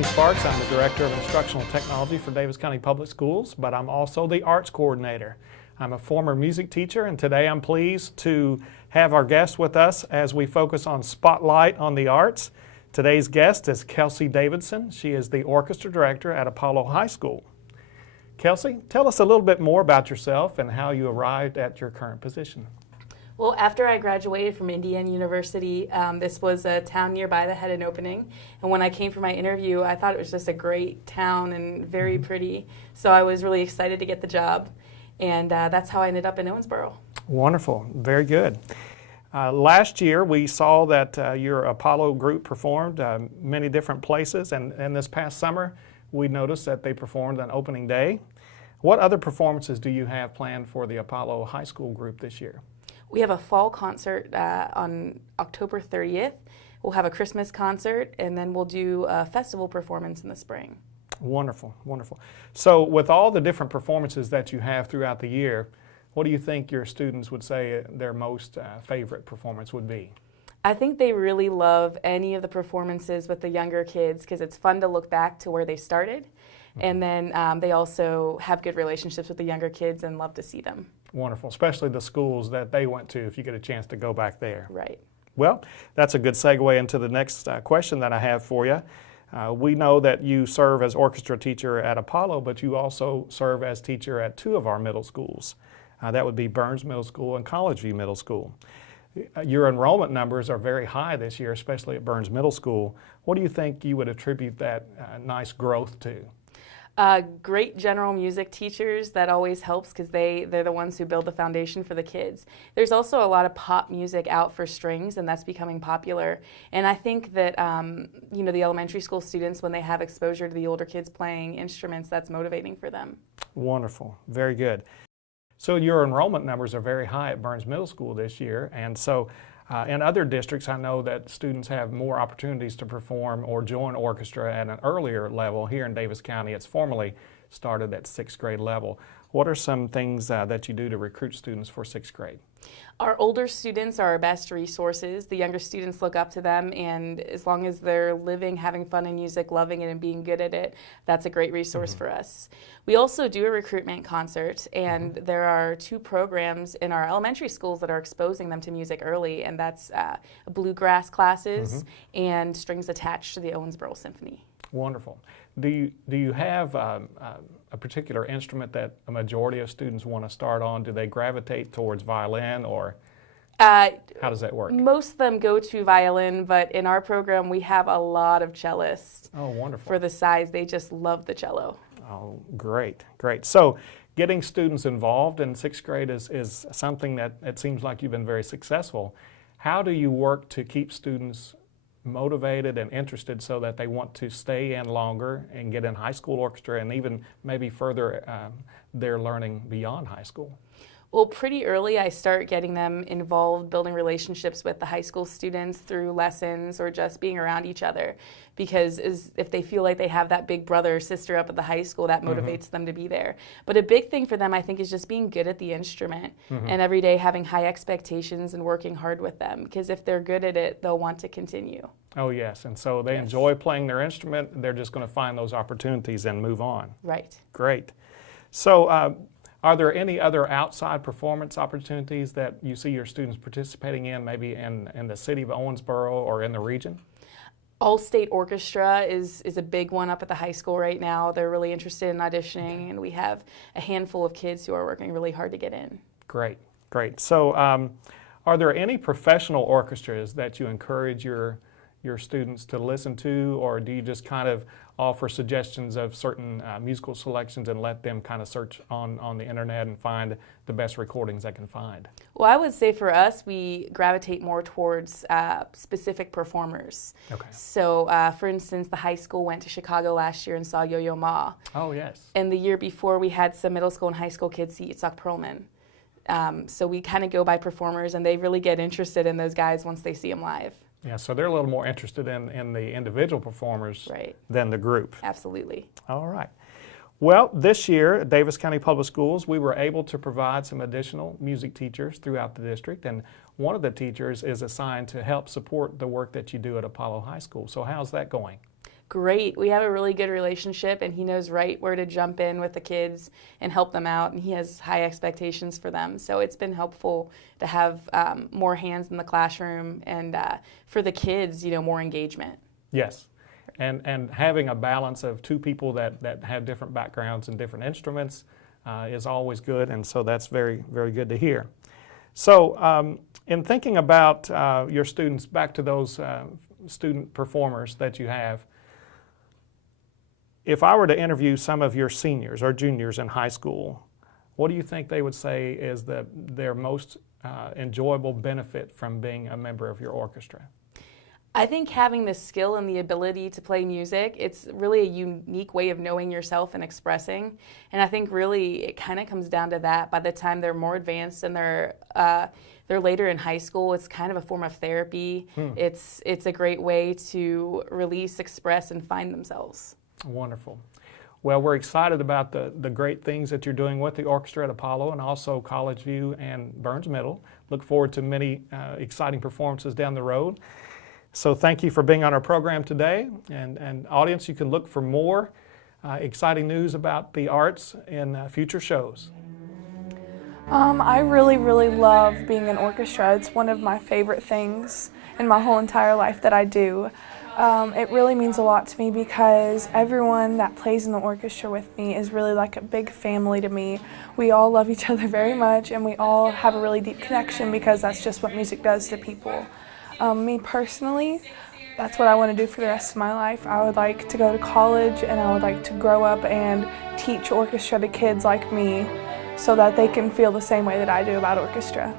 Tony Sparks. I'm the Director of Instructional Technology for Daviess County Public Schools, but I'm also the Arts Coordinator. I'm a former music teacher, and today I'm pleased to have our guest with us as we focus on Spotlight on the Arts. Today's guest is Kelsey Davidson. She is the Orchestra Director at Apollo High School. Kelsey, tell us a little bit more about yourself and how you arrived at your current position. Well, after I graduated from Indiana University, this was a town nearby that had an opening. And when I came for my interview, I thought it was just a great town and very pretty. So I was really excited to get the job. And that's how I ended up in Owensboro. Wonderful. Very good. Last year, we saw that your Apollo group performed many different places. And this past summer, we noticed that they performed on opening day. What other performances do you have planned for the Apollo High School group this year? We have a fall concert on October 30th. We'll have a Christmas concert, and then we'll do a festival performance in the spring. Wonderful, wonderful. So with all the different performances that you have throughout the year, what do you think your students would say their most favorite performance would be? I think they really love any of the performances with the younger kids because it's fun to look back to where they started. And then they also have good relationships with the younger kids and love to see them. Wonderful, especially the schools that they went to if you get a chance to go back there. Right. Well, that's a good segue into the next question that I have for you. We know that you serve as orchestra teacher at Apollo, but you also serve as teacher at two of our middle schools. That would be Burns Middle School and College View Middle School. Your enrollment numbers are very high this year, especially at Burns Middle School. What do you think you would attribute that nice growth to? Great general music teachers, that always helps because they're the ones who build the foundation for the kids. There's also a lot of pop music out for strings, and that's becoming popular. And I think that the elementary school students, when they have exposure to the older kids playing instruments, that's motivating for them. Wonderful, very good. So your enrollment numbers are very high at Burns Middle School this year, and so in other districts, I know that students have more opportunities to perform or join orchestra at an earlier level. Here in Daviess County, it's formally started at 6th grade level. What are some things that you do to recruit students for 6th grade? Our older students are our best resources. The younger students look up to them, and as long as they're living, having fun in music, loving it, and being good at it, that's a great resource for us. We also do a recruitment concert, and there are 2 programs in our elementary schools that are exposing them to music early, and that's bluegrass classes and strings attached to the Owensboro Symphony. Wonderful. Do you have a particular instrument that a majority of students want to start on? Do they gravitate towards violin, or how does that work? Most of them go to violin, but in our program we have a lot of cellists. Oh, wonderful. For the size, they just love the cello. Oh, great, great. So getting students involved in 6th grade is something that it seems like you've been very successful. How do you work to keep students motivated and interested so that they want to stay in longer and get in high school orchestra and even maybe further their learning beyond high school? Well, pretty early I start getting them involved, building relationships with the high school students through lessons or just being around each other, because if they feel like they have that big brother or sister up at the high school, that motivates them to be there. But a big thing for them, I think, is just being good at the instrument and every day having high expectations and working hard with them, because if they're good at it, they'll want to continue. Oh, yes, and so they enjoy playing their instrument. They're just going to find those opportunities and move on. Right. Great. So are there any other outside performance opportunities that you see your students participating in, maybe in the city of Owensboro or in the region? All-State Orchestra is a big one up at the high school right now. They're really interested in auditioning, and we have a handful of kids who are working really hard to get in. Great, great. So are there any professional orchestras that you encourage your students to listen to, or do you just kind of offer suggestions of certain musical selections and let them kind of search on the internet and find the best recordings they can find? Well, I would say for us, we gravitate more towards specific performers. Okay. So, for instance, the high school went to Chicago last year and saw Yo-Yo Ma. Oh, yes. And the year before, we had some middle school and high school kids see Itzhak Perlman. So we kind of go by performers, and they really get interested in those guys once they see them live. Yeah, so they're a little more interested in the individual performers than the group. Absolutely. All right. Well, this year at Daviess County Public Schools, we were able to provide some additional music teachers throughout the district, and one of the teachers is assigned to help support the work that you do at Apollo High School. So how's that going? great. We have a really good relationship, and he knows right where to jump in with the kids and help them out, and he has high expectations for them. So it's been helpful to have more hands in the classroom, and for the kids, more engagement. Yes, and having a balance of two people that have different backgrounds and different instruments is always good, and so that's very, very good to hear. So in thinking about your students, back to those student performers that you have, if I were to interview some of your seniors or juniors in high school, what do you think they would say is their most enjoyable benefit from being a member of your orchestra? I think having the skill and the ability to play music, it's really a unique way of knowing yourself and expressing. And I think really it kind of comes down to that. By the time they're more advanced and they're later in high school, it's kind of a form of therapy. It's a great way to release, express, and find themselves. Wonderful. Well, we're excited about the great things that you're doing with the orchestra at Apollo and also College View and Burns Middle. Look forward to many exciting performances down the road. So thank you for being on our program today. And audience, you can look for more exciting news about the arts in future shows. I really, really love being in orchestra. It's one of my favorite things in my whole entire life that I do. It really means a lot to me because everyone that plays in the orchestra with me is really like a big family to me. We all love each other very much, and we all have a really deep connection because that's just what music does to people. Me personally, that's what I want to do for the rest of my life. I would like to go to college, and I would like to grow up and teach orchestra to kids like me so that they can feel the same way that I do about orchestra.